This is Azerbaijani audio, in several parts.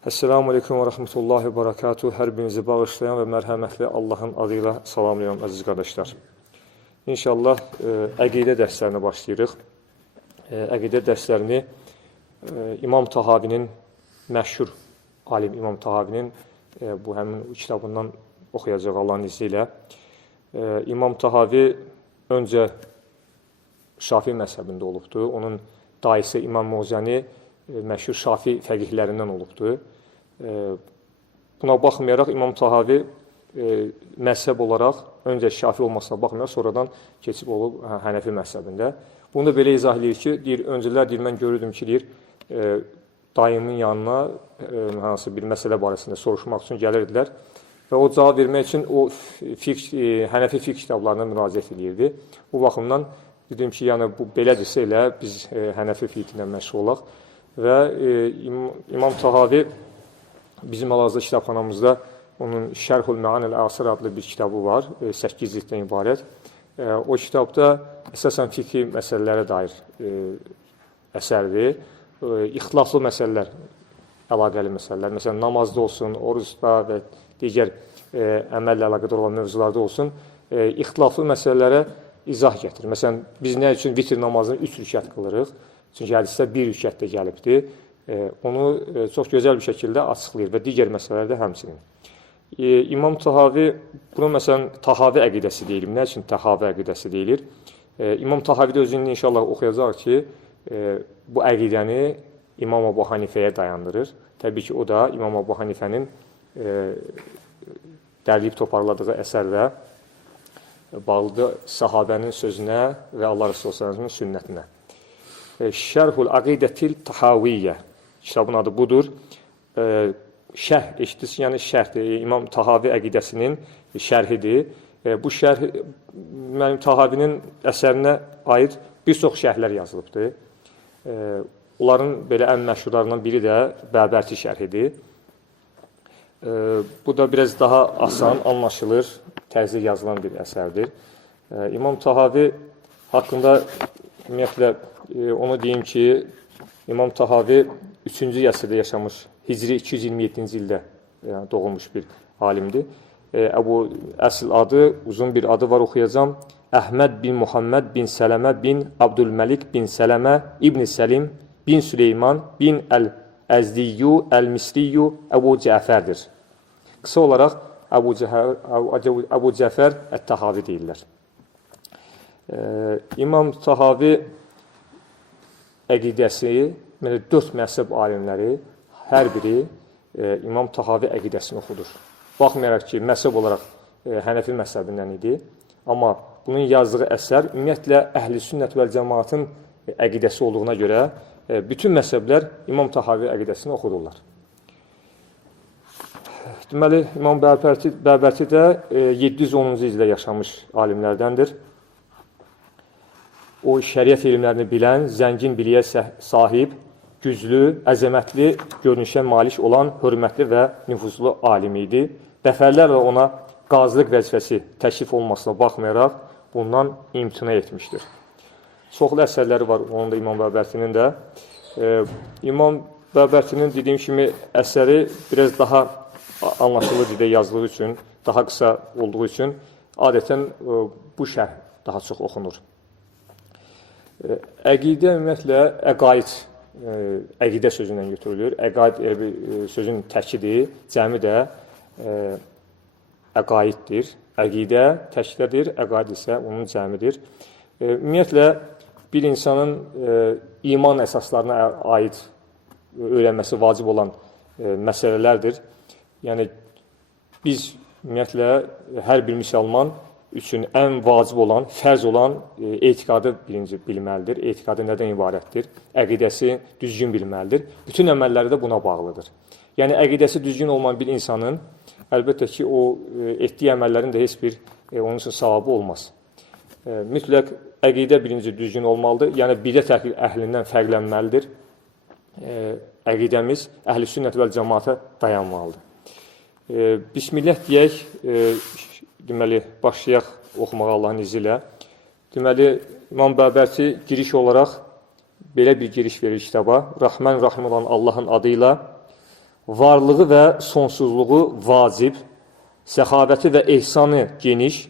Esselamu Aleyküm və Rəhmətullahi və Barakatuhu. Hər birinizi bağışlayan və mərhəmətli Allahın adıyla salamlayıram, əziz qardaşlar. İnşallah əqidə dərslərinə başlayırıq. Əqidə dərslərini İmam Tahavinin, məşhur alim İmam Tahavinin bu həmin kitabından oxuyacaq Allahın izni ilə. İmam Tahavi öncə Şafi məzhəbində olubdur. Onun dayısı İmam Muzəni məşhur Şafi fəqihlərindən olubdur. Buna baxmayaraq İmam Tahavi məzhəb olaraq öncə Şafi olmasına baxmayaraq sonradan keçib olub Hənəfi məzhəbində. Bunu da belə izah edir ki, deyir, öncələr deyir, mən görürdüm ki, deyir, dayımın yanına hansı bir məsələ barəsində soruşmaq üçün gəlirdilər və o cavab vermək üçün o Hənəfi fiqh kitablarına müraciət edirdi. Bu baxımdan dedim ki, yəni bu belədirsə elə biz Hənəfi fiqhlə məşğul olaq. Və İmam Tahavi bizim hal-hazırda kitabxanamızda onun Şərhul Məanil Əsər adlı bir kitabı var, 8 cilddən ibarət. O kitabda əsasən fiqhi məsələlərə dair əsərdir. İxtilaflı məsələlər, əlaqəli məsələlər, məsələn, namazda olsun, orucda və digər əməllə əlaqədar olan mövzularda olsun, ixtilaflı məsələlərə izah gətirir. Məsələn, biz nə üçün vitr namazını 3 rükət qılırıq? Çünki hədisdə bir rükətdə gəlibdir. Onu çox gözəl bir şəkildə açıqlayır və digər məsələlərdə həmçinin. İmam Tahavi, buna məsələn Tahavi əqidəsi deyilir. Nə üçün Tahavi əqidəsi deyilir? İmam Tahavi də özünü inşallah oxuyacaq ki, bu əqidəni İmam Əbu Hanifəyə dayandırır. Təbii ki, o da İmam Əbu Hanifənin dərliyib toparladığı əsərlə bağlıdır sahabənin sözünə və Allah Resulü'nün sünnətinə. Şərhul Əqidətil Tahaviyyə kitabın adı budur. Şərh, eşidirsin, yəni şərhdir. İmam Tahavi əqidəsinin şərhidir. Bu şərh mənim Tahavinin əsərinə aid bir çox şərhlər yazılıbdır. Onların belə ən məşhurlarından biri də Bəbərti şərhidir. Bu da biraz daha asan, anlaşılır, təzə yazılan bir əsərdir. İmam Tahavi haqqında ümumiyyətlə onu deyim ki, İmam Tahavi 3-cü əsrdə yaşamış, Hicri 227-ci ildə doğulmuş bir alimdir. Əsl adı, uzun bir adı var, oxuyacam. Əhməd bin Muhammed bin Sələmə bin Abdülməlik bin Sələmə İbn Səlim bin Süleyman bin Əl-Əzdiyyu Əl-Misriyyu Əbu Cəfərdir. Qısa olaraq Əbu Cəfər Ət-Tahavi deyirlər. İmam Tahavi əqidəsi, 4 məzhəb alimləri, hər biri İmam Tahavi əqidəsini oxudur. Baxmayaraq ki, məzhəb olaraq Hənəfi məzhəbindən idi, amma bunun yazdığı əsər ümumiyyətlə Əhl-i Sünnət vəl Cəmaatın əqidəsi olduğuna görə bütün məzhəblər İmam Tahavi əqidəsini oxudurlar. Deməli, İmam Bəbərti də 710-cu ildə yaşamış alimlərdəndir. O, şəriət elmlərini bilən, zəngin biliyə sahib, güclü, əzəmətli görünüşə malik olan hörmətli və nüfuzlu alim idi. Dəfələrlə ona qazılıq vəzifəsi təklif olmasına baxmayaraq bundan imtina etmişdir. Çoxlu əsərləri var onun da İmam Bəbərtinin də. İmam Bəbərtinin dediyim kimi əsəri biraz daha anlaşılı dildə yazdığı üçün, daha qısa olduğu üçün adətən bu şərh daha çox oxunur. Əqidə ümumiyyətlə əqaid, əqidə sözündən götürülür. Əqaid sözün təkidir, cəmi də əqaiddir. Əqidə təkdədir, əqaid isə onun cəmidir. Ümumiyyətlə, bir insanın iman əsaslarına aid öyrənməsi vacib olan məsələlərdir. Yəni, biz ümumiyyətlə hər bir müsəlman üçün ən vacib olan, fərz olan etiqadı birinci bilməlidir. Etiqadı nədən ibarətdir? Əqidəsi düzgün bilməlidir. Bütün əməlləri də buna bağlıdır. Yəni, əqidəsi düzgün olmayan bir insanın, əlbəttə ki, o etdiyi əməllərin də heç bir onun üçün savabı olmaz. Mütləq əqidə birinci düzgün olmalıdır. Yəni, bidət əhlindən fərqlənməlidir. Əqidəmiz Əhl-i Sünnət vəl Cəmaata dayanmalıdır. Bismillah deyək, deməli, başlayaq oxumağa Allahın izi ilə. Deməli, İmam Bəbərti giriş olaraq belə bir giriş verir kitaba. Rəhmən Rəhim olan Allahın adıyla varlığı və sonsuzluğu vacib, səxavəti və ehsanı geniş,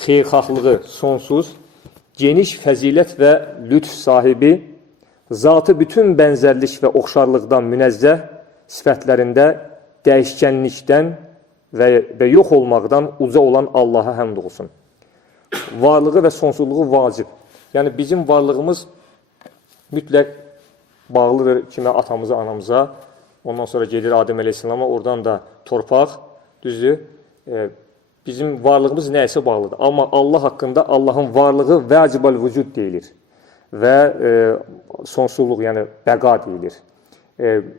xeyirxahlığı sonsuz, geniş fəzilət və lütf sahibi, zatı bütün bənzərlik və oxşarlıqdan münəzzəh, sifətlərində dəyişkənlikdən və yox olmaqdan uca olan Allaha həmd olsun. Varlığı və sonsuzluğu vacib. Yəni, bizim varlığımız mütləq bağlıdır kimə, atamıza, anamıza. Ondan sonra gedir Adəm əleyhissalama, oradan da torpaq, düzdür. Bizim varlığımız nəyəsə bağlıdır. Amma Allah haqqında Allahın varlığı vəcibal vücud deyilir və sonsuzluq, yəni bəqa deyilir.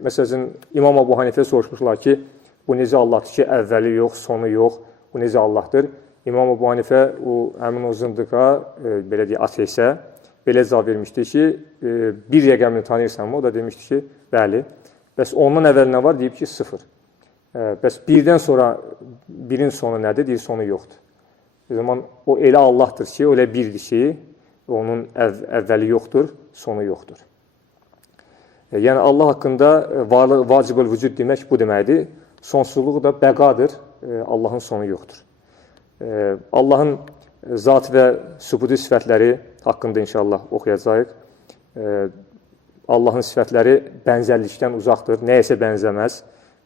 Məsələn, İmam Əbu Hanifə soruşmuşlar ki, bu necə Allahdır ki, əvvəli yox, sonu yox, bu necə Allahdır? İmam Əbu Hanifə həmin o zındıqa, belə deyək, ateisə, belə cavab vermişdi ki, bir rəqəmini tanıyırsan mı? O da demişdi ki, bəli. Bəs ondan əvvəl nə var? Deyib ki, 0. Bəs birdən sonra birin sonu nədir? Deyir, sonu yoxdur. O zaman o elə Allahdır ki, elə birdir ki, onun əvvəli yoxdur, sonu yoxdur. Yəni, Allah haqqında vacibül vücud demək bu deməkdir. Sonsuzluğu da bəqadır, Allahın sonu yoxdur. Allahın zat və sübudi sifətləri haqqında inşallah oxuyacaq. Allahın sifətləri bənzərlikdən uzaqdır, nəyəsə bənzəməz.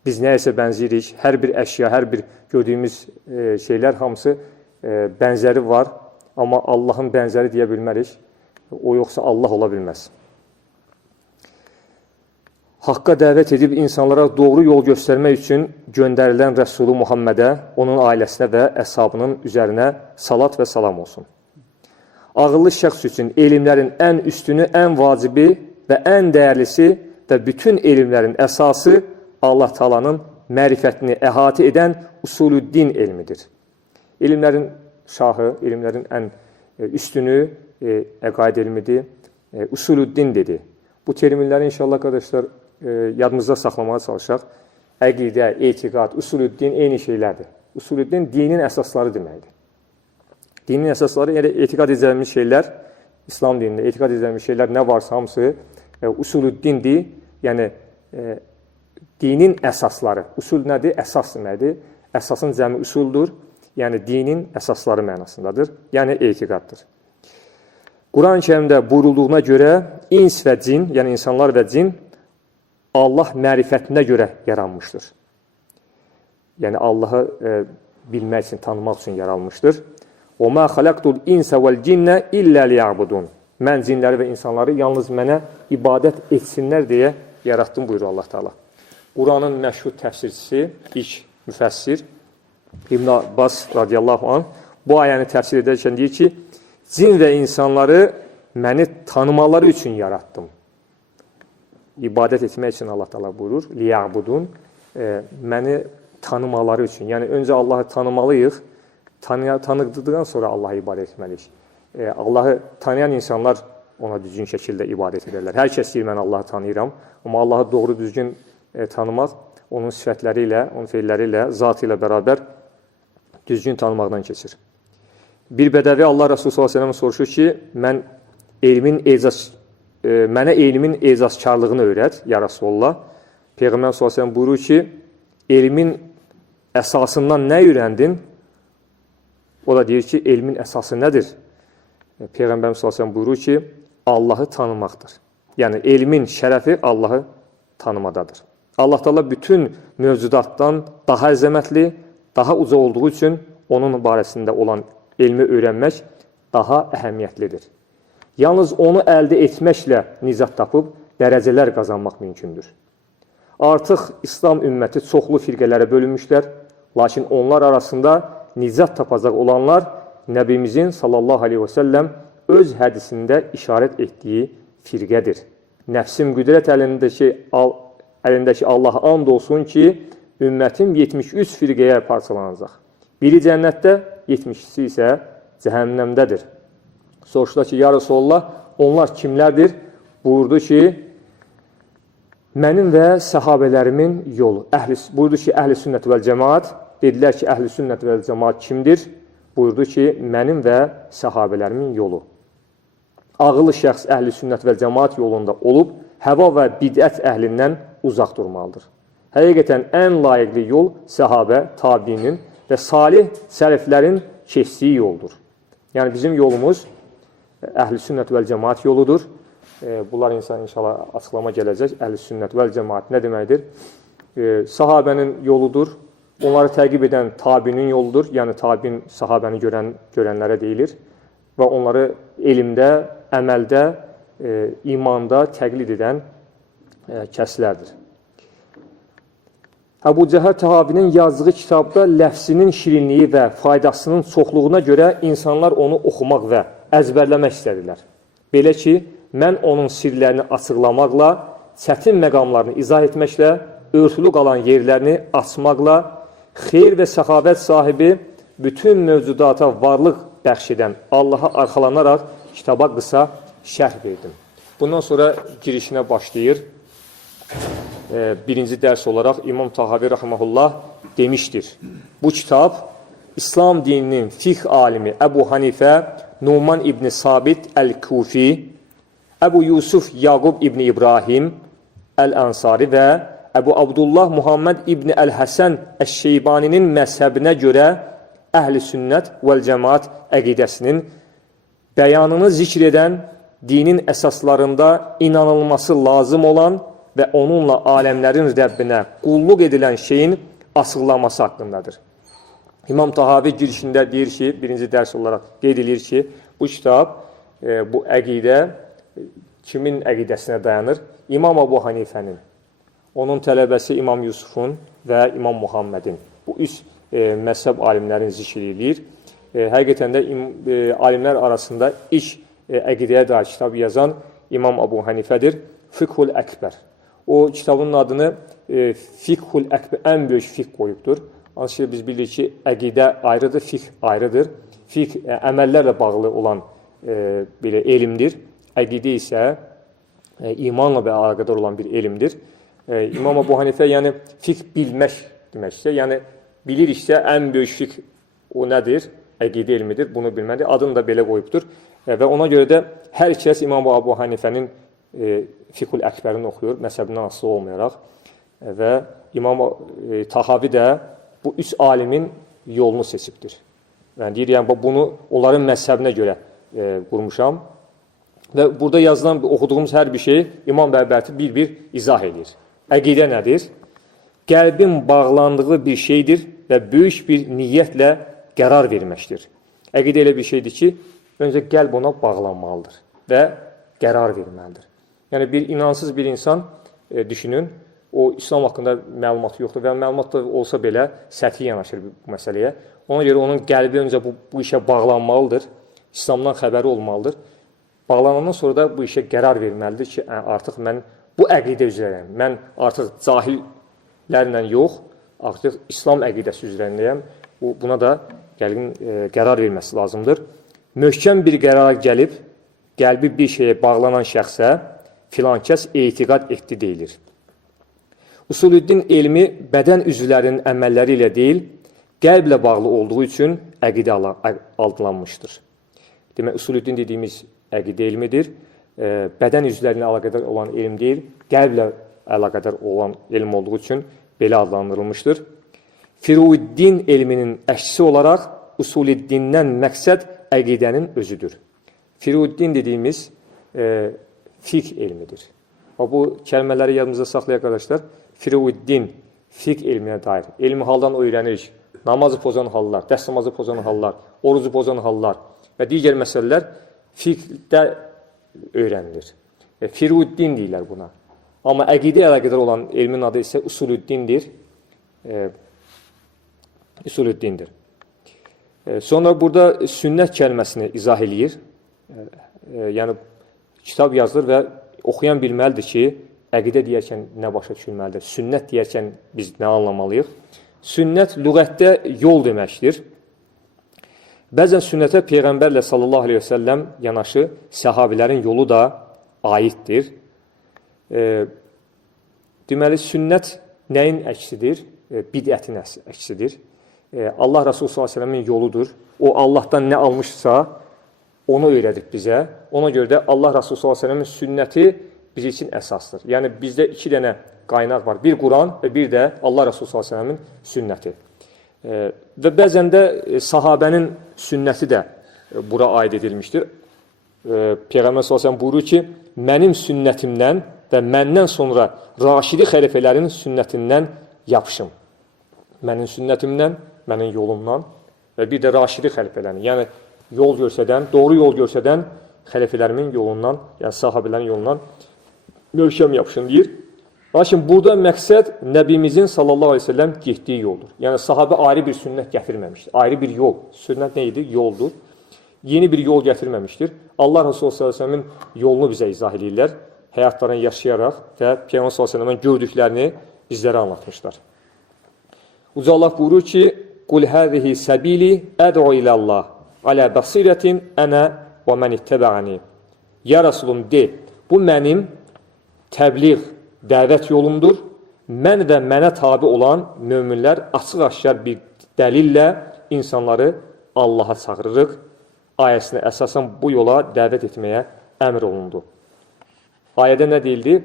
Biz nəyəsə bənziyirik, hər bir əşya, hər bir gördüyümüz şeylər hamısı bənzəri var. Amma Allahın bənzəri deyə bilmərik, o yoxsa Allah ola bilməz. Haqqa dəvət edib insanlara doğru yol göstərmək üçün göndərilən Rəsulu Muhammədə, onun ailəsinə və əshabının üzərinə salat və salam olsun. Ağıllı şəxs üçün elmlərin ən üstünü, ən vacibi və ən dəyərlisi və bütün elmlərin əsası Allah Taala'nın mərifətini əhatə edən usulüddin elmidir. Elmlərin şahı, elmlərin ən üstünü əqaid elmidir, usulüddin dedi. Bu terminləri inşallah qardaşlar yadımızda saxlamağa çalışaq. Əqidə, etiqad, usulüddin eyni şeylərdir. Usulüddin dinin əsasları deməkdir. Dinin əsasları, yəni etiqad edilmiş şeylər, İslam dinində etiqad edilmiş şeylər nə varsa hamısı usulüddindir. Yəni dinin əsasları. Usul nədir? Əsas deməkdir. Əsasın cəmi usuldur. Yəni dinin əsasları mənasındadır. Yəni etiqaddır. Quran-ı Kərimdə buyurulduğuna görə ins və cin, yəni insanlar və cin Allah mərifətinə görə yaranmışdır. Yəni Allahı bilmək üçün, tanımaq üçün yaranmışdır. وَمَا خَلَقْتُ الْاِنْسَ وَالْجِنَّ إِلَّا لِيَعْبُدُونَ Mən cinləri və insanları yalnız mənə ibadət etsinlər deyə yarattım, buyurur Allah Teala. Quranın məşhur təfsirçisi, ilk müfəssir İbn Abbas radiyallahu anh bu ayəni təfsir edərkən deyir ki, cin və insanları məni tanımaları üçün yarattım. İbadət etmək üçün Allah Teala buyurur. Liya'budun, məni tanımaları üçün. Yəni, öncə Allahı tanımalıyıq. Tanıdıqdan sonra Allah'a ibadət etməliyik. Allahı tanıyan insanlar ona düzgün şəkildə ibadət edirlər. Hər kəs deyir, mən Allahı tanıyıram. Amma Allahı doğru düzgün tanımaq, onun sifətləri ilə, onun feilləri ilə, zatı ilə bərabər düzgün tanımaqdan keçir. Bir bədəvi Allah Resulü s.ə.v soruşur ki, mənə elmin ecazkarlığını öyrət, ya Resulullah. Peyğəmbər s.ə.v buyurur ki, elmin əsasından nə öyrəndin? O da deyir ki, elmin əsası nədir? Peyğəmbər s.ə.v buyurur ki, Allahı tanımaqdır. Yəni, elmin şərəfi Allahı tanımadadır. Allah Teala bütün mövcudatdan daha əzəmətli, daha uca olduğu üçün onun barəsində olan elmi öyrənmək daha əhəmiyyətlidir. Yalnız onu əldə etməklə nizat tapıb dərəcələr qazanmaq mümkündür. Artıq İslam ümməti çoxlu firqələrə bölünmüşlər, lakin onlar arasında nicat tapacaq olanlar Nəbimizin sallallahu aleyhi və səlləm öz hədisində işarət etdiyi firqədir. Nəfsim qüdrət əlindəki Allaha and olsun ki, ümmətim 73 firqəyə parçalanacaq. Biri cənnətdə, 70'si isə cəhənnəmdədir. Soruşdular ki, ya Resulullah, onlar kimlərdir? Buyurdu ki, mənim və səhabələrimin yolu. Buyurdu ki, əhl-i sünnət vəl cəmaat. Dedilər ki, əhl-i sünnət vəl cəmaat kimdir? Buyurdu ki, mənim və səhabələrimin yolu. Ağıllı şəxs əhl-i sünnət vəl cəmaat yolunda olub, həva və bidət əhlindən uzaq durmalıdır. Həqiqətən ən layiqli yol səhabə, tabiinin və salih sələflərin keçdiyi yoldur. Yəni bizim yolumuz əhl-i sünnət vəl cəmaat yoludur. Bunlar inşallah açıqlama gələcək. Əhl-i sünnət vəl cəmaat nə deməkdir? Sahabənin yoludur. Onları təqib edən tabiinin yoludur. Yəni tabin sahabəni görənlərə deyilir. Və onları elmdə, əməldə, imanda təqlid edən kəslərdir. Əbu Cəhər Təhavinin yazdığı kitabda ləfsinin şirinliyi və faydasının çoxluğuna görə insanlar onu oxumaq və əzbərləmək istədirlər. Belə ki, mən onun sirlərini açıqlamaqla, çətin məqamlarını izah etməklə, örtülü qalan yerlərini açmaqla, xeyr və səxavət sahibi bütün mövcudata varlıq bəxş edən Allaha arxalanaraq kitaba qısa şərh verdim. Bundan sonra girişinə başlayır. Birinci dərs olaraq İmam Tahavi rəhməhullah demişdir. Bu kitab İslam dininin fiqh alimi Əbu Hanifə, Numan İbni Sabit Əl-Kufi, Əbu Yusuf Yaqub İbni İbrahim Əl-Ansari və Əbu Abdullah Muhammed İbni Əl-Həsən Əş-Şeybaninin məzhəbinə görə əhl-i sünnət vəl-cəmaat əqidəsinin bəyanını zikr edən, dinin əsaslarında inanılması lazım olan və onunla aləmlərin Rəbbinə qulluq edilən şeyin açıqlaması haqqındadır. İmam Tahavi girişində deyir ki, birinci dərs olaraq qeyd edir ki, bu kitab, bu əqidə kimin əqidəsinə dayanır? İmam Əbu Hanifənin, onun tələbəsi İmam Yusufun və İmam Muhammedin. Bu üç məzhəb alimlərin zikr edir. Həqiqətən də alimlər arasında ilk əqidəyə dair kitab yazan İmam Əbu Hanifədir. Fiqhul Əkbər. O kitabın adını Fiqhul Əkbər, ən böyük fiqh qoyubdur. Hansı ki, biz bilirik ki, əqidə ayrıdır, fiqh ayrıdır. Fiqh əməllərlə bağlı olan belə elmdir. Əqidə isə imanla və əlaqədar olan bir elmdir. İmam Əbu Hanifə, yəni fiqh bilmək deməksə, yəni biliriksə ən böyük fiqh o nədir? Əqidə elmidir, bunu bilməlidir. Adını da belə qoyubdur. Və ona görə də hər kəs İmam Əbu Hanifənin Fiqhul Əkbərini oxuyur, məzhəbindən asılı olmayaraq. Və İmam Tahavi də bu üç alimin yolunu seçibdir. Yəni, deyir, yəni, bunu onların məzhəbinə görə qurmuşam. Və burada yazılan, oxuduğumuz hər bir şeyi İmam Bərbəti bir-bir izah edir. Əqidə nədir? Qəlbin bağlandığı bir şeydir və böyük bir niyyətlə qərar verməkdir. Əqidə elə bir şeydir ki, öncə qəlb ona bağlanmalıdır və qərar verməlidir. Yəni, bir inansız bir insan, düşünün, o İslam haqqında məlumatı yoxdur və məlumat da olsa belə səthi yanaşır bu məsələyə. Ona görə onun qəlbi öncə bu işə bağlanmalıdır, İslamdan xəbəri olmalıdır. Bağlanandan sonra da bu işə qərar verməlidir ki, artıq mən bu əqidə üzrəyəm. Mən artıq cahillərlə yox, artıq İslam əqidəsi üzrəyəm. Buna da qərar verməsi lazımdır. Möhkəm bir qərara gəlib, qəlbi bir şeyə bağlanan şəxsə filan kəs etiqad etdi deyilir. Usulüddin elmi bədən üzvlərinin əməlləri ilə deyil, qəlblə bağlı olduğu üçün əqidə adlanmışdır. Demək, usulüddin dediyimiz əqidə elmidir. Bədən üzvlərinə əlaqədar olan elm deyil, qəlblə əlaqədar olan elm olduğu üçün belə adlandırılmışdır. Firuiddin elminin əksisi olaraq usulüddindən məqsəd əqidənin özüdür. Firuiddin dediyimiz fiqh elmidir. Bu kəlmələri yadımızda saxlayaq qardaşlar. Firuiddin, fiqh elminə dair. Elmi haldan öyrənirik. Namazı pozan hallar, dəst namazı pozan hallar, orucu pozan hallar və digər məsələlər fiqhdə öyrənilir. Firuiddin deyirlər buna. Amma əqidə əlaqədar olan elmin adı isə usulüddindir. Usulüddindir. Sonra burada sünnət kəlməsini izah eləyir. Yəni, kitab yazılır və oxuyan bilməlidir ki, əqidə deyərkən nə başa düşülməlidir? Sünnət deyərkən biz nə anlamalıyıq? Sünnət lüğətdə yol deməkdir. Bəzən sünnətə Peyğəmbərlə sallallahu aleyhi və səlləm yanaşı səhabilərin yolu da aiddir. Deməli, sünnət nəyin əksidir? Bidətin əksidir. Allah Resulü sallallahu aleyhi və səlləmin yoludur. O, Allahdan nə almışsa, onu öyrədib bizə. Ona görə də Allah Resulü sallallahu aleyhi və səlləmin sünnəti biz üçün əsasdır. Yəni, bizdə iki dənə qaynaq var. Bir Quran və bir də Allah Resulü s.ə.v-in sünnəti. Və bəzən də sahabənin sünnəti də bura aid edilmişdir. Peyğəmbər s.ə.v buyurur ki, mənim sünnətimdən və məndən sonra raşidi xəlifələrin sünnətindən yapışım. Mənim sünnətimdən, mənim yolumdan və bir də raşidi xəlifələrin, yəni yol görsədən, doğru yol görsədən xəlifələrimin yolundan, yəni sahabələrin yolundan möhkəm yapışın deyir. Lakin burada məqsəd Nəbimizin sallallahu aleyhi ve sellem getdiyi yoldur. Yəni sahabə ayrı bir sünnət gətirməmişdir. Ayrı bir yol. Sünnət nə idi? Yoldur. Yeni bir yol gətirməmişdir. Allah Resulü sallallahu aleyhi ve sellemin yolunu bizə izah edirlər. Həyatlarını yaşayaraq və Peyğəmbər sallallahu aleyhi ve sellemin gördüklərini bizlərə anlatmışlar. Uca Allah buyurur ki, Qul həzihi səbili əd'u ilallah alə basirətin ənə və mən ittəbə'ani. Ya Rasulum de, bu mənim təbliğ, dəvət yolumdur. Mən və mənə tabi olan möminlər açıq-aşkar bir dəlillə insanları Allaha çağırırıq. Ayəsinə əsasən bu yola dəvət etməyə əmr olundu. Ayədə nə deyildi?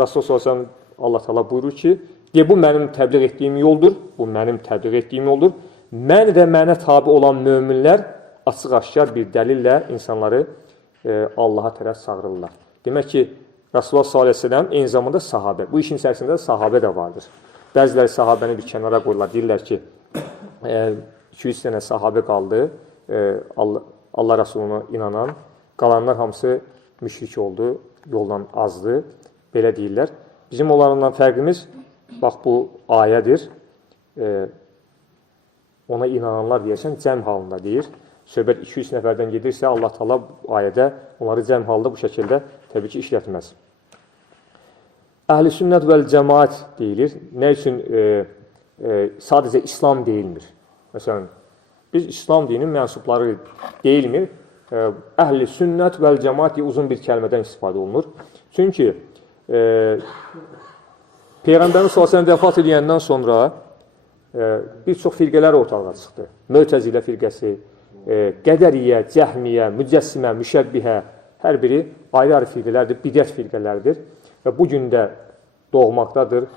Rasulullah s.ə.v Allah Teala buyurur ki, de, bu mənim təbliğ etdiyim yoldur. Bu mənim təbliğ etdiyim yoldur. Mən və mənə tabi olan möminlər açıq-aşkar bir dəlillə insanları Allaha tərəf çağırırlar. Demək ki, Rasulullah s.ə.v eyni zamanda sahabə. Bu işin içərisində sahabə də vardır. Bəziləri sahabəni bir kənara qoyurlar. Deyirlər ki, 200 dənə sahabə qaldı. Allah Rasuluna inanan. Qalanlar hamısı müşrik oldu. Yoldan azdı. Belə deyirlər. Bizim onlarından fərqimiz, bax bu ayədir. Ona inananlar deyərsən, cəm halında deyir. Söhbət 200 nəfərdən gedirsə, Allah Teala ayədə onları cəm halında bu şəkildə təbii ki, işlətməz. Əhl-i sünnət vəl cəmaət deyilir. Nə üçün sadəcə İslam deyilmir? Məsələn, biz İslam dininin mənsubları deyilmir. Əhl-i sünnət vəl cəmaət deyə uzun bir kəlmədən istifadə olunur. Çünki Peyğəmbərin s.ə.v vəfat edəndən sonra bir çox firqələr ortalığa çıxdı. Mötəzilə firqəsi, qədəriyyə, cəhmiyyə, mücəssimə, müşəbbihə, hər biri ayrı-ayrı firqələrdir, bidət firqələrdir və bu gün də doğmaqdadır.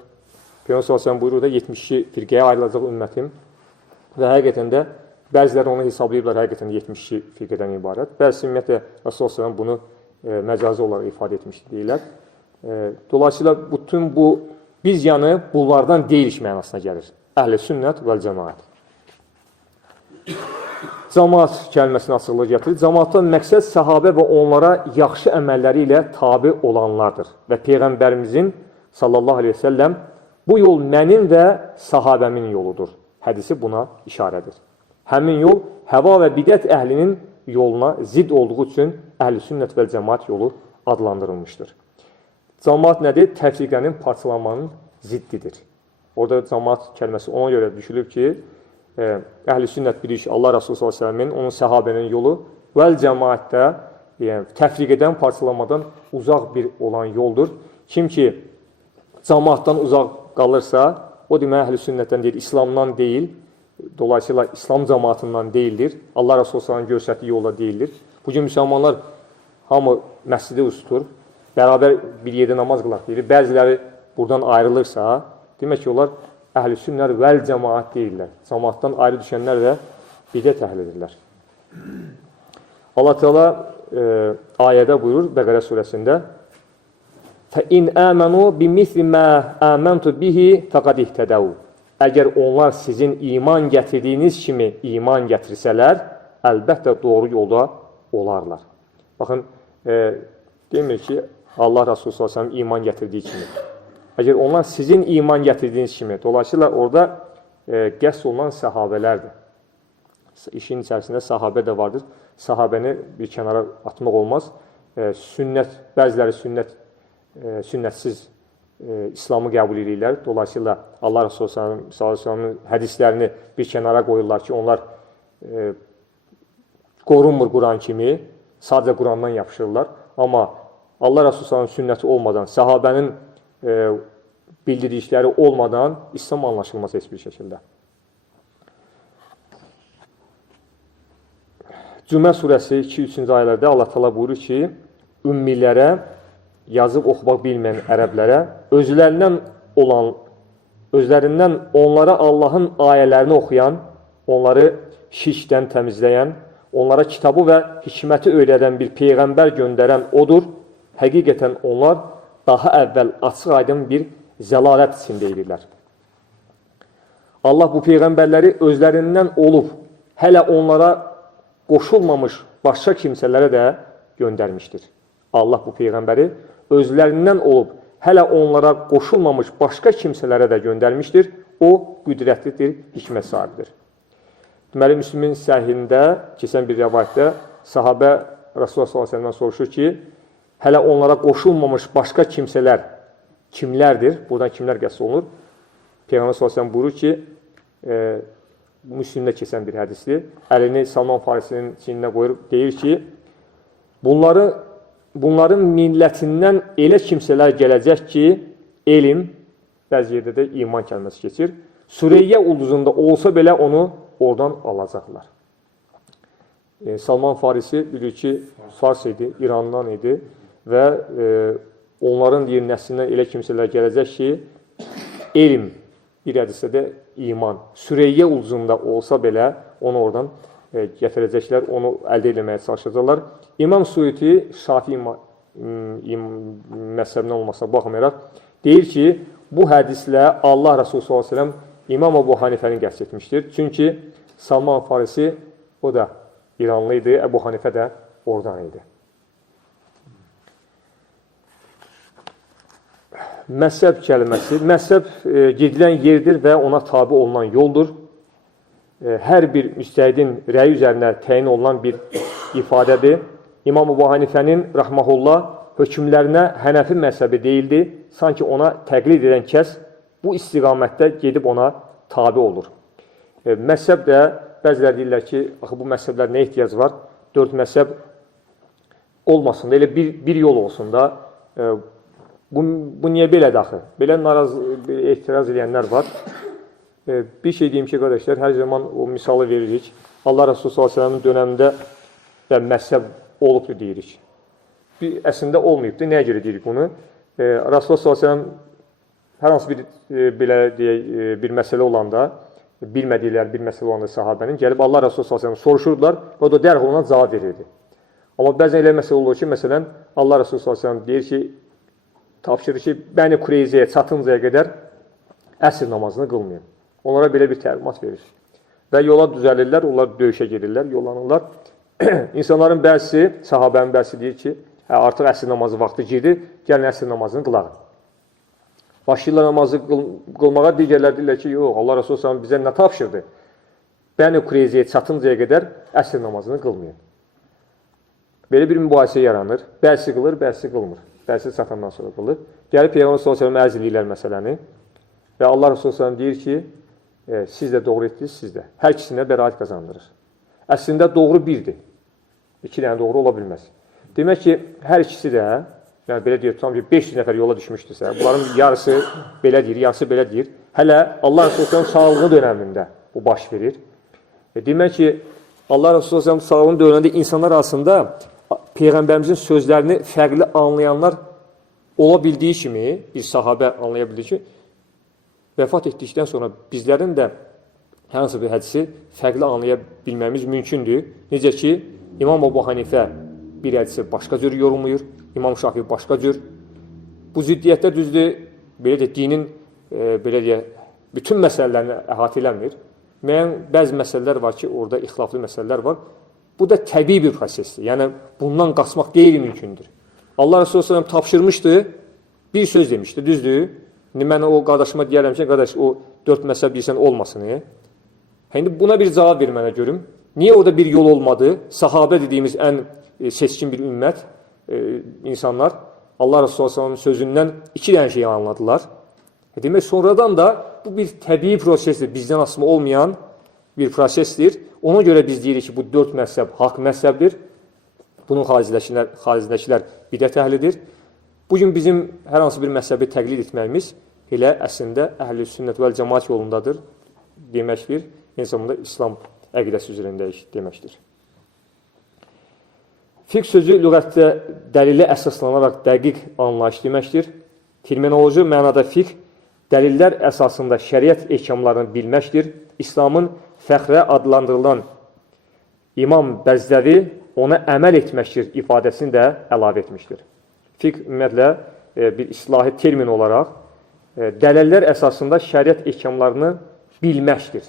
Peyğəmbər s.ə.v buyurur da 72 firqəyə ayrılacaq ümmətim və həqiqətən də bəziləri onu hesablayıblar, həqiqətən 72 firqədən ibarət. Bəzisi ümumiyyətlə Rasulullah s.ə.v bunu məcazi olaraq ifadə etmişdir deyirlər. Dolayısıyla bütün bu biz yanı bunlardan deyilik mənasına gəlir. Əhl-i sünnət vəl cəmaət. Cəmaət kəlməsini açıqlığı gətirir. Cəmaatdan məqsəd səhabə və onlara yaxşı əməlləri ilə tabi olanlardır. Və Peyğəmbərimizin sallallahu aleyhi ve sellem bu yol mənim və sahabəmin yoludur. Hədisi buna işarədir. Həmin yol həva və bidət əhlinin yoluna zid olduğu üçün əhl-i sünnət vəl cəmaət yolu adlandırılmışdır. Cəmaət nədir? Təfriqənin parçalanmanın ziddidir. Orada cəmaət kəlməsi ona görə düşülüb ki, əhl-i sünnət bilir ki, Allah Rasulü s.ə.v-in, onun səhabənin yolu vəl cəmaətdə təfriqədən, parçalanmadan uzaq bir olan yoldur. Kim ki, cəmaətdən uzaq qalırsa, o demək əhl-i sünnətdən deyil, İslamdan deyil, dolayısıyla İslam cəmaatından deyildir, Allah Rasulü s.ə.v-in göstərdiyi yola deyildir. Bugün müsəlmanlar hamı məscidi tutur, bərabər bir yerdə namaz qılaq deyir. Bəziləri buradan ayrılırsa, demək ki, onlar əhl-i sünnət vəl cəmaət deyirlər. Cəmaatdan ayrı düşənlər də bidət əhlidirlər. Allah Teala ayədə buyurur Bəqərə surəsində فَاِنْ آمَنُوا بِمِثْلِ مَا آمَنْتُ بِهِ فَقَدْ اِهْتَدَوْا Əgər onlar sizin iman gətirdiyiniz kimi iman gətirsələr, əlbəttə doğru yolda olarlar. Baxın, demir ki, Allah Rasulü s.ə.v iman gətirdiyi kimi. Əgər onlar sizin iman gətirdiyiniz kimi, dolayısıyla orada qəsd olunan səhabələrdir. İşin içərisində sahabə də vardır. Sahabəni bir kənara atmaq olmaz. Bəziləri sünnətsiz İslamı qəbul edirlər. Dolayısıyla Allah Rasulü s.ə.v-in hədislərini bir kənara qoyurlar ki, onlar qorunmur Quran kimi, sadəcə Qurandan yapışırlar. Amma Allah Rasulü s.ə.v-in sünnəti olmadan, sahabənin bildirdikləri olmadan İslam anlaşılmaz heç bir şəkildə. Cümə surəsi 2-3-cü ayələrdə Allah Teala buyurur ki, ümmilərə yazıb oxumaq bilməyən ərəblərə özlərindən onlara Allahın ayələrini oxuyan, onları şirkdən təmizləyən, onlara kitabı və hikməti öyrədən bir peyğəmbər göndərən odur. Həqiqətən onlar daha əvvəl açıq aydın bir zəlalət içində edirlər. Allah bu peyğəmbərləri özlərindən olub, hələ onlara qoşulmamış başqa kimsələrə də göndərmişdir. Allah bu peyğəmbəri özlərindən olub, hələ onlara qoşulmamış başqa kimsələrə də göndərmişdir. O, qüdrətlidir, hikmət sahibidir. Deməli, Müslümin səhihində keçən bir rəvayətdə sahabə Rasulullah s.ə.v-dən soruşur ki, hələ onlara qoşulmamış başqa kimsələr kimlərdir? Buradan kimlər qəsd olunur? Peyğəmbər s.ə.v buyurur ki, Müslümdə keçən bir hədisdir. Əlini Salman Farisinin çiyninə qoyur, deyir ki, bunların millətindən elə kimsələr gələcək ki, elm, bəzi yerdə də iman kəlməsi keçir, Süreyyə ulduzunda olsa belə onu oradan alacaqlar. Salman Farisi bilir ki, Fars idi, İrandan idi və onların deyir, nəslindən elə kimsələr gələcək ki, elm, bir hədisdə də iman, Süreyyə ulduzunda olsa belə onu oradan gətirəcəklər, onu əldə etməyə çalışacaqlar. İmam Suyuti, Şafii məzhəbindən olmasına baxmayaraq, deyir ki, bu hədislə Allah Resulü s.ə.v İmam Əbu Hanifəni qəsd etmişdir. Çünki Salman Farisi, o da İranlı idi, Əbu Hanifə də oradan idi. Məzhəb kəlməsi, məzhəb gedilən yerdir və ona tabi olunan yoldur. Hər bir müstəhidin rəyi üzərinə təyin olunan bir ifadədir. İmam Əbu Hanifənin rəhməhullah hökmlərinə Hənəfi məzhəbi deyildi. Sanki ona təqlid edən kəs bu istiqamətdə gedib ona tabi olur. Məzhəb də, bəzilər deyirlər ki, bu məzhəblər nə ehtiyac var? 4 məzhəb olmasın da, elə bir yol olsun da. Bu niyə belədir axı? Belə etiraz edənlər var. Bir şey deyim ki, qardaşlar, hər zaman o misalı veririk. Allah Resulü s.ə.v-in dönəmində məzhəb olubdur deyirik. Əslində olmayıbdır. Nəyə görə deyirik bunu? Resulullah s.ə.v hər hansı bir məsələ olanda, bilmədikləri bir məsələ olanda sahabənin gəlib Allah Resulü s.ə.v soruşurdular və o da dərhal ona cavab verirdi. Amma bəzən elə məsələ olur ki, məsələn, Allah Resulü s.ə.v deyir ki, tapşırır ki, Bəni Kureyzəyə çatıncaya qədər əsr namazını qılmayın. Onlara belə bir təlimat verir. Və yola düzəlirlər, onlar döyüşə gedirlər, yollanırlar. İnsanların bəzisi, sahabənin bəzisi deyir ki, artıq əsr namazı vaxtı girdi, gəlin əsr namazını qılaq. Başlayırlar namazı qılmağa, digərlər deyirlər ki, yox, Allah Resulü s.ə.v bizə nə tapşırdı? Bəni Kureyzəyə çatıncaya qədər əsr namazını qılmayın. Belə bir mübahisə yaranır. Bəzisi qılır, bəzisi qılmır. Bəzisi çatandan sonra qılır. Gəlib Peyğəmbər s.ə.v ərz edirlər məsələni və Allah Resulü s.ə.v deyir ki, siz də doğru etdiniz, siz də. Hər ikisinə bəraət qazandırır. Əslində doğru birdir. 2 dənə doğru ola bilməz. Demək ki, hər ikisi də, yəni belə deyir, tutam ki, 500 nəfər yola düşmüşdürsə, bunların yarısı belə deyir, yarısı belə deyir. Hələ Allah Resulü s.ə.v sağlığı dönəmində bu baş verir. Demək ki, Allah Resulü s.ə.v sağlığı dönəmində insanlar arasında Peyğəmbərimizin sözlərini fərqli anlayanlar ola bildiyi kimi, bir sahabə anlaya bildiyi ki, vəfat etdikdən sonra bizlərin də hər hansı bir hədisi fərqli anlaya bilməmiz mümkündür. Necə ki, İmam Əbu Hanifə bir hədisi başqa cür yorumlayır, İmam Şafii başqa cür. Bu ziddiyyətlər düzdür, belə də dinin bütün məsələlərini əhatə eləmir. Müəyyən bəzi məsələlər var ki, orada ixtilaflı məsələlər var. Bu da təbii bir prosesdir. Yəni, bundan qaçmaq qeyri-mümkündür. Allah Resulü s.ə.v tapşırmışdı, bir söz demişdi, düzdür. İndi mən o qardaşıma deyərəm ki, qardaş, o 4 məsələ bilsən olmasın. İndi buna bir cavab ver mənə görüm. Niyə orada bir yol olmadı? Sahabə dediyimiz ən seçkin bir ümmət, insanlar Allah Resulü s.ə.v sözündən 2 dənə şey anladılar. Demək, sonradan da bu bir təbii prosesdir, bizdən asma olmayan bir prosesdir. Ona görə biz deyirik ki, bu 4 məzhəb haqq məzhəbdir. Bunun xaricindəkilər bidət əhlidir. Bugün bizim hər hansı bir məzhəbi təqlid etməyimiz elə əslində əhl-i sünnət vəl cəmaat yolundadır deməkdir. İnsanında İslam əqidəsi üzərindəyik deməkdir. Fiqh sözü lüğətdə dəlilə əsaslanaraq dəqiq anlayış deməkdir. Terminoloji mənada fiqh dəlillər əsasında şəriət ehkamlarını bilməkdir. İslamın fəxrə adlandırılan İmam Bəzdəvi ona əməl etməkdir ifadəsini də əlavə etmişdir. Fiqh ümumiyyətlə bir islahi termin olaraq dəlillər əsasında şəriət ehkamlarını bilməkdir.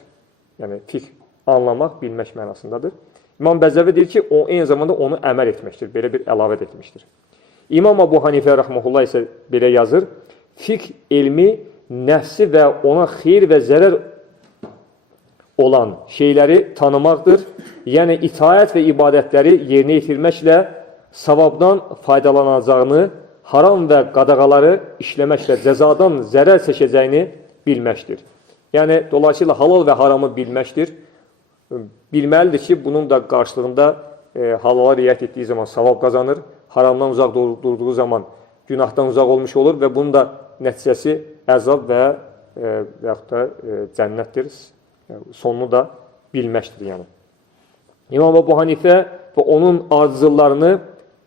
Yəni fiqh anlamaq, bilmək mənasındadır. İmam Bəzdəvi deyir ki, o eyni zamanda onu əməl etməkdir. Belə bir əlavə etmişdir. İmam Əbu Hanifə rəhməhullah isə belə yazır. Fiqh elmi nəfsi və ona xeyir və zərər olan şeyləri tanımaqdır. Yəni itaət və ibadətləri yerinə yetirməklə savabdan faydalanacağını, haram və qadağaları işləməklə cəzadan zərər çəkəcəyini bilməkdir. Yəni dolayısıyla halal və haramı bilməkdir. Bilməlidir ki, bunun da qarşılığında halala riayət etdiyi zaman savab qazanır, haramdan uzaq durduğu zaman günahdan uzaq olmuş olur və bunun da nəticəsi əzab və yaxud da cənnətdir. Sonunu da bilməkdir. Yəni. İmam Əbu Hanifə və onun ardıcıllarını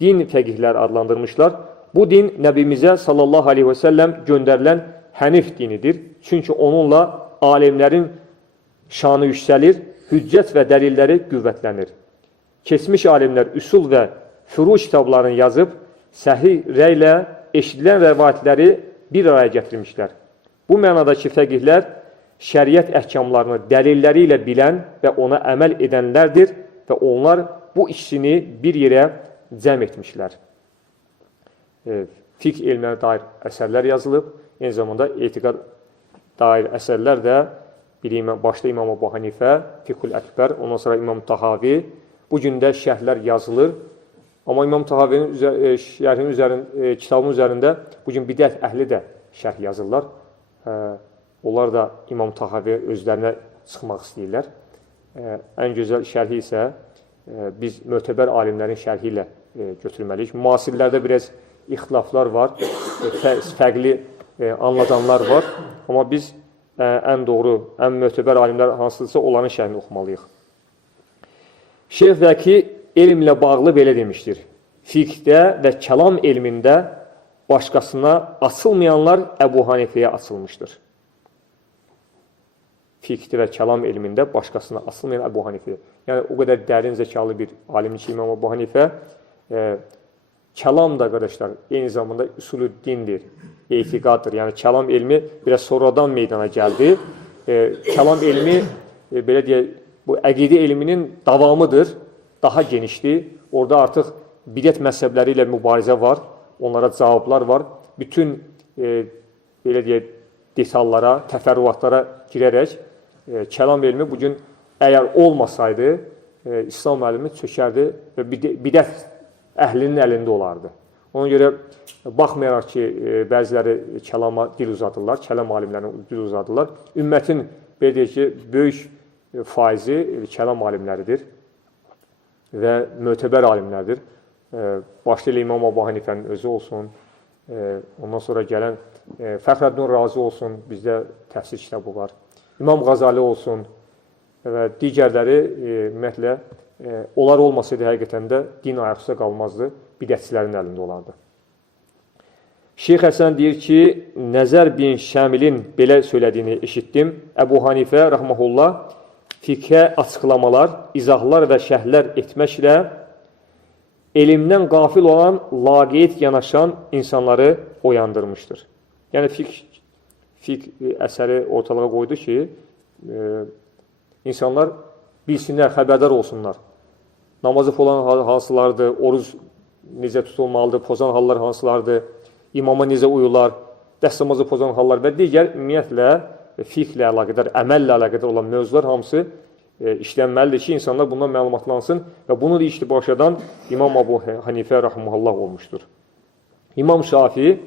din fəqihlər adlandırmışlar. Bu din Nəbimizə sallallahu aleyhi və səlləm göndərilən hənif dinidir. Çünki onunla alimlərin şanı yüksəlir, hüccət və dəlilləri qüvvətlənir. Keçmiş alimlər üsul və furu kitablarını yazıb, səhih rəylə eşidilən rəvayətləri bir araya gətirmişlər. Bu mənadakı fəqihlər şəriət əhkamlarını dəlilləri ilə bilən və ona əməl edənlərdir və onlar bu ikisini bir yerə cəm etmişlər. Fiqh elminə dair əsərlər yazılıb, eyni zamanda etiqad dair əsərlər də başda İmam Əbu Hanifə, Fiqhul Əkbər, ondan sonra İmam Tahavi. Bu gün də şərhlər yazılır. Amma İmam Tahavinin kitabının üzərində bugün bidət əhli də şərh yazırlar. Onlar da İmam Tahavi özlərinə çıxmaq istəyirlər. Ən gözəl şərhi isə biz mötəbər alimlərin şərhi ilə götürməliyik. Müasirlərdə biraz ixtilaflar var, fərqli anladanlar var. Amma biz ən doğru, ən mötəbər alimlər hansıdırsa onların şərhini oxumalıyıq. Şeyx Vəki elmlə bağlı belə demişdir. Fiqhdə və kəlam elmində başqasına açılmayanlar Əbu Hanifəyə açılmışdır. Fiqhdə və kəlam elmində başqasına açılmayan Əbu Hanifəyə. Yəni, o qədər dərin zəkalı bir alimdir ki, İmam Əbu Hanifə. Kəlam da, qardaşlar, eyni zamanda usulü dindir, etiqaddır. Yəni, kəlam elmi biraz sonradan meydana gəldi. Kəlam elmi, belə deyək, bu əqidə elminin davamıdır, daha genişdir. Orada artıq bidət məzhəbləri ilə mübarizə var, onlara cavablar var. Bütün, belə deyək, detallara, təfərrüatlara girərək, kəlam elmi bugün əgər olmasaydı, İslam elmi çökərdi və bidət əhlinin əlində olardı. Ona görə baxmayaraq ki, bəziləri kəlama dil uzadırlar, kəlam alimlərinə dil uzadırlar. Ümmətin, belə deyək ki, böyük faizi kəlam alimləridir və mötəbər alimlərdir. Başda ilə İmam Əbu Hanifənin özü olsun, ondan sonra gələn Fəxrəddin Razi olsun, bizdə təfsir kitabı var. İmam Qazali olsun və digərləri ümumiyyətlə onlar olmasaydı həqiqətən də din ayaqüstə qalmazdı, bidətçilərin əlində olardı. Şeyx Həsən deyir ki, Nəzər bin Şəmilin belə söylədiyini eşitdim. Əbu Hanifə rəhməhullah fiqhə açıqlamalar, izahlar və şərhlər etməklə elmdən qafil olan, laqeyd yanaşan insanları oyandırmışdır. Yəni, fiqh əsəri ortalığa qoydu ki, insanlar bilsinlər, xəbərdar olsunlar. Namazı olan hansılardır, oruc necə tutulmalıdır, pozan hallar hansılardır, imama necə uyurlar, dəstəmazı pozan hallar və digər ümumiyyətlə fiqhlə əlaqədar, əməllə əlaqədar olan mövzular hamısı işlənməlidir ki, insanlar bundan məlumatlansın və bunu da işti başladan İmam Əbu Hanifə rəhməhullah olmuşdur. İmam Şafi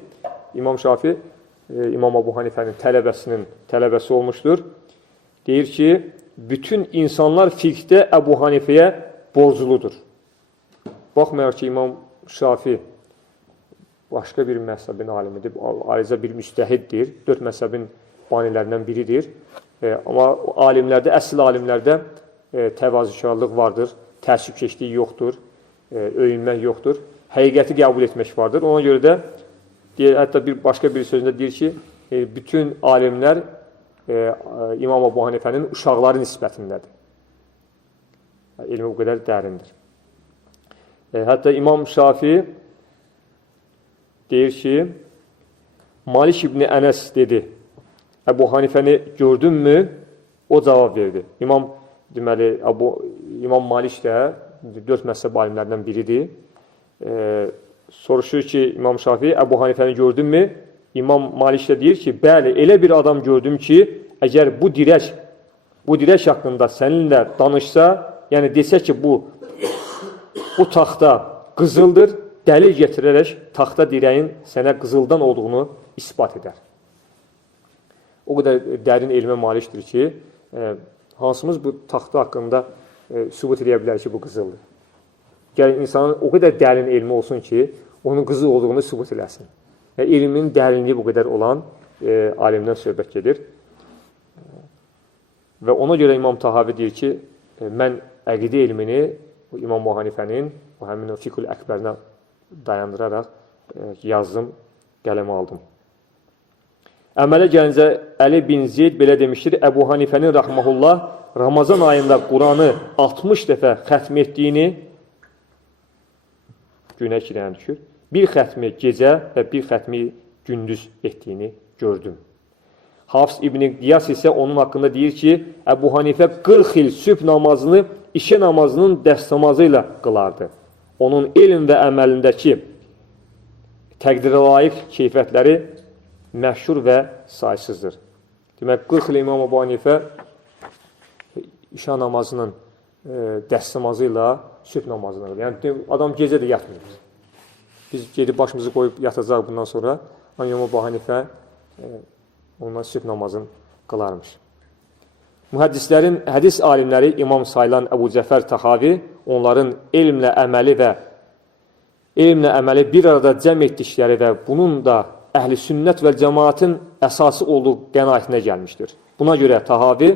İmam Əbu Hanifənin tələbəsi olmuşdur. Deyir ki, bütün insanlar fiqhdə Əbu Hanifəyə borcludur. Baxmayaraq ki, İmam Şafi başqa bir məzhəbin alimidir, ayrıca bir müstəhiddir, 4 məzhəbin banilərindən biridir. Amma alimlərdə, əsl alimlərdə təvazükarlıq vardır, təəssübkeşlik yoxdur. öyünmək yoxdur. Həqiqəti qəbul etmək vardır. Ona görə də hətta başqa bir sözündə deyir ki, bütün alimlər İmam Əbu Hanifənin uşaqları nisbətindədir. Elmi bu qədər dərindir. Hətta İmam Şafii deyir ki, Malik İbni Ənəs dedi, Əbu Hanifəni gördünmü? O cavab verdi. İmam Malik də 4 məzhəb alimlərdən biridir. Soruşur ki, İmam Şafii, Əbu Hanifəni gördünmü? İmam Malik də deyir ki, bəli, elə bir adam gördüm ki, əgər bu dirək haqqında səninlə danışsa, yəni desə ki, bu taxta qızıldır, dəlil gətirərək taxta dirəyin sənə qızıldan olduğunu ispat edər. O qədər dərin elmə malikdir ki, hansımız bu taxta haqqında sübut edə bilər ki, bu qızıldır. Gəl insanın o qədər dərin elmi olsun ki, onun qızıl olduğunu sübut eləsin. Elmin dərinliyi bu qədər olan alimdən söhbət gedir. Və ona görə İmam Tahavi deyir ki, mən əqidə elmini İmam Əbu Hanifənin həmin o Fiqhül Əkbərinə dayandıraraq yazdım, qələmə aldım. Əmələ gəlincə Əli bin Zeyd belə demişdir, Əbu Hanifənin rəhməhullah Ramazan ayında Quranı 60 dəfə xətm etdiyini, günə 2 dənə düşür, bir xətmi gecə və bir xətmi gündüz etdiyini gördüm. Hafız İbn-i Qiyas isə onun haqqında deyir ki, Əbu Hanifə 40 il sübh namazını işə namazının dəstəmazı ilə qılardı. Onun elm və əməlindəki təqdirə layiq keyfiyyətləri məşhur və saysızdır. Demək, 40 il İmam Əbu Hanifə işə namazının dəstəmazı ilə sübh namazını qılır. Yəni, adam gecə də yatmır. Biz gedib başımızı qoyub yatacaq bundan sonra. İmam Əbu Hanifə ondan sübh namazını qılarmış. Mühəddislərin hədis alimləri İmam sayılan Əbu Cəfər Tahavi onların elmlə əməli bir arada cəm etdikləri və bunun da əhl-i sünnət və cəmaatın əsası olduğu qənaətinə gəlmişdir. Buna görə Tahavi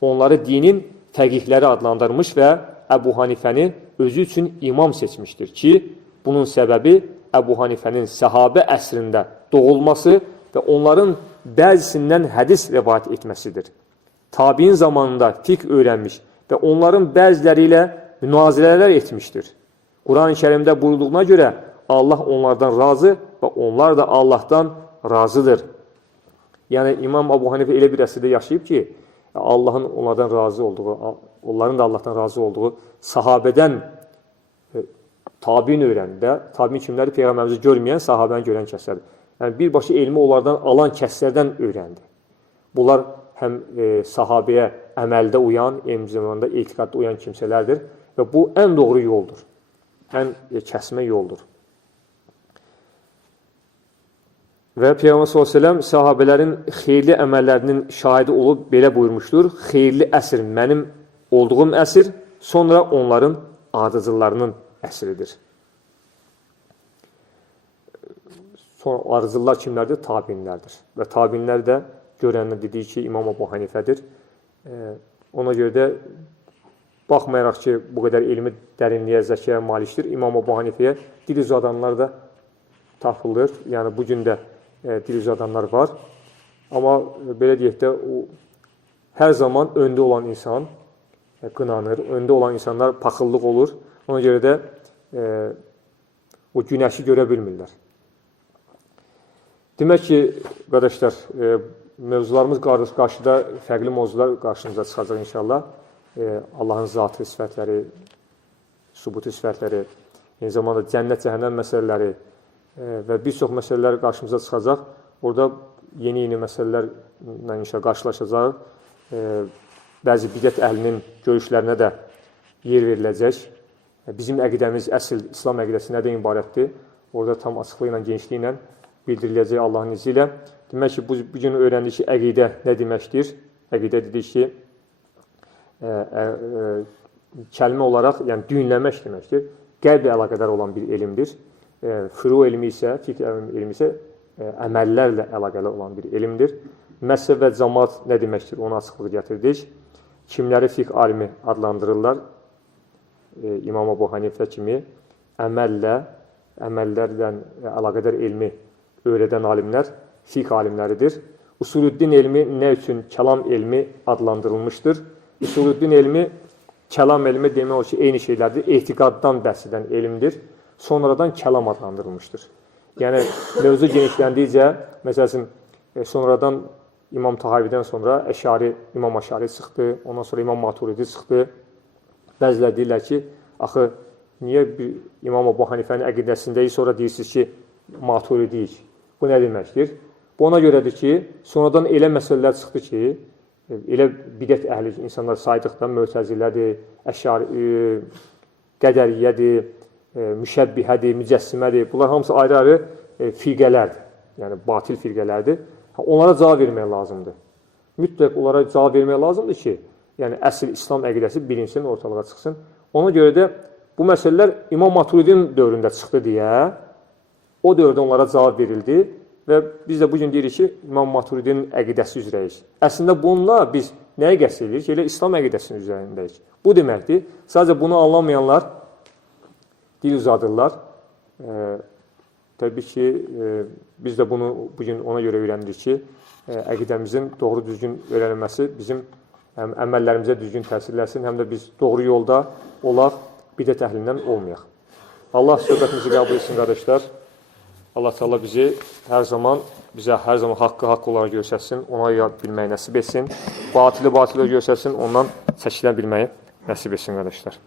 onları dinin fəqihləri adlandırmış və Əbu Hanifəni özü üçün imam seçmişdir ki, bunun səbəbi Əbu Hanifənin səhabə əsrində doğulması və onların bəzisindən hədis rəvayət etməsidir. Tabiin zamanında fiqh öyrənmiş və onların bəziləri ilə münazirələr etmişdir. Quran-ı Kərimdə buyurduğuna görə Allah onlardan razı və onlar da Allahdan razıdır. Yəni, İmam Əbu Hanifə elə bir əsrdə yaşayıb ki, Allahın onlardan razı olduğu, onların da Allahdan razı olduğu sahabədən tabiin öyrəndə, tabiin kimləri Peyğəmbərimizi görməyən, sahabəni görən kəslərdir. Yəni, birbaşa elmi onlardan alan kəslərdən öyrəndi. Bunlar həm sahabəyə əməldə uyan, eyni zamanda etiqadda uyan kimsələrdir və bu ən doğru yoldur, ən kəsmə yoldur. Və Peyğəmbər s.ə.v sahabələrin xeyirli əməllərinin şahidi olub belə buyurmuşdur, xeyirli əsr mənim olduğum əsr, sonra onların ardıcıllarının əsridir. Sonra ardıcıllar kimlərdir? Tabinlərdir. Və tabinlər də görənlər dediyi ki, İmam Əbu Hanifədir. Ona görə də baxmayaraq ki, bu qədər elmi dərinliyə, zəkiyə malikdir, İmam Əbu Hanifəyə dil uzadanlar da tapılır. Yəni, bugün də dil uzadanlar var. Amma belə deyək də, hər zaman öndə olan insan qınanır, öndə olan insanlar paxıllıq olur. Ona görə də o günəşi görə bilmirlər. Demək ki, qardaşlar, mövzularımız qarşıda fərqli mövzular qarşımıza çıxacaq inşallah. Allahın zatı sifətləri, sübutu sifətləri, eyni zamanda cənnət, cəhənnəm məsələləri və bir çox məsələlər qarşımıza çıxacaq. Orada yeni məsələlərlə inşallah qarşılaşacaq. Bəzi bidət əhlinin görüşlərinə də yer veriləcək. Bizim əqidəmiz, əsl İslam əqidəsi nədən ibarətdir? Orada tam açıqlığı ilə, genişliyi ilə bildiriləcək Allahın izi ilə. Demək ki, bu gün öyrəndik ki, əqidə nə deməkdir? Əqidə dedik ki, kəlmə olaraq, yəni düyünləmək deməkdir. Qəlblə əlaqədar olan bir elmdir. Furu elmi isə, fiqh elmi isə əməllərlə əlaqəli olan bir elmdir. Məzhəb və cəmaat nə deməkdir? Ona açıqlıq gətirdik. Kimləri fiqh alimi adlandırırlar? İmam Əbu Hanifə kimi əməllərlə əlaqədar elmi öyrədən alimlər fiqh alimləridir. Usulüddin elmi nə üçün kəlam elmi adlandırılmışdır? Usulüddin elmi, kəlam elmi demək o ki, eyni şeylərdir. Etiqaddan bəhs edən elmdir. Sonradan kəlam adlandırılmışdır. Yəni, mövzu genişləndikcə, məsələn, sonradan İmam Tahavidən sonra İmam Əşari çıxdı, ondan sonra İmam Maturidi çıxdı. Bəzilər deyirlər ki, axı, niyə İmam Əbu Hanifənin əqidəsindəyik, sonra deyirsiniz ki, Maturidiyik. Bu nə deməkdir? Bu ona görədir ki, sonradan elə məsələlər çıxdı ki, elə bidət əhli insanlar saydıqda Mötəzilədir, Qədəriyyədir, Müşəbbihədir, Mücəssimədir. Bunlar hamısı ayrı-ayrı firqələrdir, yəni batil firqələrdir. Onlara cavab vermək lazımdır. Mütləq onlara cavab vermək lazımdır ki, yəni əsl İslam əqidəsi bilinsin, ortalığa çıxsın. Ona görə də bu məsələlər İmam Maturidin dövründə çıxdı deyə, o dövrdə onlara cavab verildi və biz də bugün deyirik ki, İmam Maturidin əqidəsi üzrəyik. Əslində bununla biz nəyə qəsd edirik? Elə İslam əqidəsinin üzərindəyik. Bu deməkdir, sadəcə bunu anlamayanlar dil uzadırlar. Təbii ki, biz də bunu bugün ona görə öyrəndik ki, əqidəmizin doğru düzgün öyrənilməsi bizim həm əməllərimizə düzgün təsirləsin, həm də biz doğru yolda olaq, bidət əhlindən olmayaq. Allah söhbətimizi qəbul etsin, qardaşlar. Allah Teala bizi hər zaman haqqı haqq olaraq göstərsin, ona yad bilməyi nəsib etsin. Batili göstərsin, ondan çəkilə bilməyi nəsib etsin, qardaşlar.